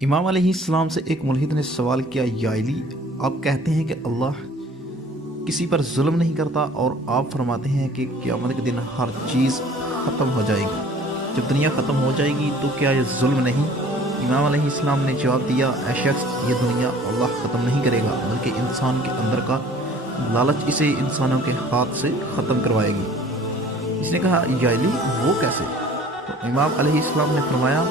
امام علیہ السلام سے ایک ملحد نے سوال کیا، یا علی، آپ کہتے ہیں کہ اللہ کسی پر ظلم نہیں کرتا، اور آپ فرماتے ہیں کہ قیامت کے دن ہر چیز ختم ہو جائے گی، جب دنیا ختم ہو جائے گی تو کیا یہ ظلم نہیں؟ امام علیہ السلام نے جواب دیا، اے شخص، یہ دنیا اللہ ختم نہیں کرے گا، بلکہ انسان کے اندر کا لالچ اسے انسانوں کے ہاتھ سے ختم کروائے گی۔ اس نے کہا، یا علی، وہ کیسے؟ تو امام علیہ السلام نے فرمایا،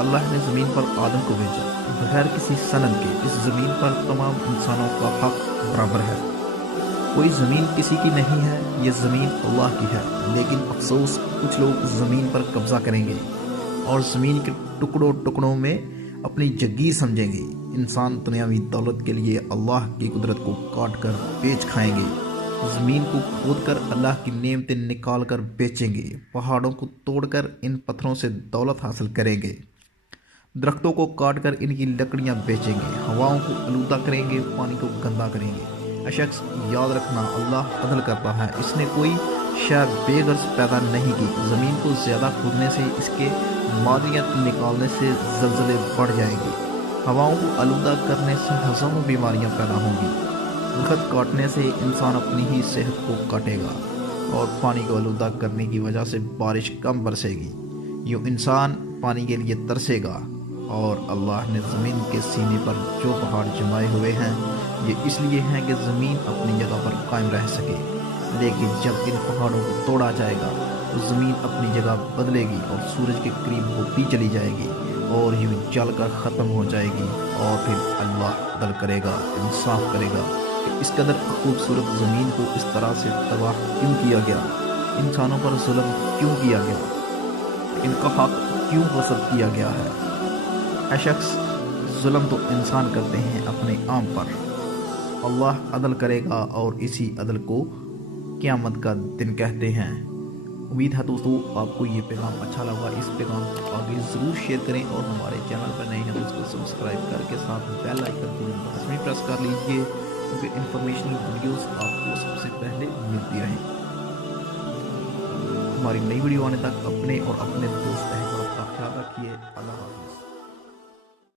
اللہ نے زمین پر آدم کو بھیجا، بغیر کسی سند کے۔ اس زمین پر تمام انسانوں کا حق برابر ہے، کوئی زمین کسی کی نہیں ہے، یہ زمین اللہ کی ہے۔ لیکن افسوس، کچھ لوگ زمین پر قبضہ کریں گے اور زمین کے ٹکڑوں ٹکڑوں میں اپنی جگیر سمجھیں گے۔ انسان دنیاوی دولت کے لیے اللہ کی قدرت کو کاٹ کر بیچ کھائیں گے، زمین کو کھود کر اللہ کی نعمتیں نکال کر بیچیں گے، پہاڑوں کو توڑ کر ان پتھروں سے دولت حاصل کریں گے، درختوں کو کاٹ کر ان کی لکڑیاں بیچیں گے، ہواؤں کو آلودہ کریں گے، پانی کو گندا کریں گے۔ اے شخص، یاد رکھنا، اللہ عدل کرتا ہے، اس نے کوئی شے بے غرض پیدا نہیں کی۔ زمین کو زیادہ کھودنے سے، اس کے معدنیات نکالنے سے زلزلے بڑھ جائیں گے، ہواؤں کو آلودہ کرنے سے ہزاروں بیماریاں پیدا ہوں گی، درخت کاٹنے سے انسان اپنی ہی صحت کو کاٹے گا، اور پانی کو آلودہ کرنے کی وجہ سے بارش کم برسے گی۔ یوں انسان پانی کے لیے ترسے گا، اور اللہ نے زمین کے سینے پر جو پہاڑ جمائے ہوئے ہیں، یہ اس لیے ہیں کہ زمین اپنی جگہ پر قائم رہ سکے۔ لیکن جب ان پہاڑوں کو توڑا جائے گا تو زمین اپنی جگہ بدلے گی اور سورج کے قریب ہوتی چلی جائے گی، اور یوں جل کر ختم ہو جائے گی۔ اور پھر اللہ عدل کرے گا، انصاف کرے گا کہ اس قدر خوبصورت زمین کو اس طرح سے تباہ کیوں کیا گیا، انسانوں پر ظلم کیوں کیا گیا، ان کا حق کیوں غصب کیا گیا ہے۔ اے شخص، ظلم تو انسان کرتے ہیں اپنے عام پر، اللہ عدل کرے گا، اور اسی عدل کو قیامت کا دن کہتے ہیں۔ امید ہے دوستو آپ کو یہ پیغام اچھا لگا، اس پیغام کو آگے ضرور شیئر کریں، اور ہمارے چینل پر نئے ہیں تو اس کو سبسکرائب کر کے ساتھ بیل آئیکن کو لازمی پریس کر لیجئے، کیونکہ انفارمیشنل ویڈیوز آپ کو سب سے پہلے ملتی رہیں۔ ہماری نئی ویڈیو آنے تک اپنے اور اپنے دوست احباب کا خیال رکھیے۔ اللہ حافظ۔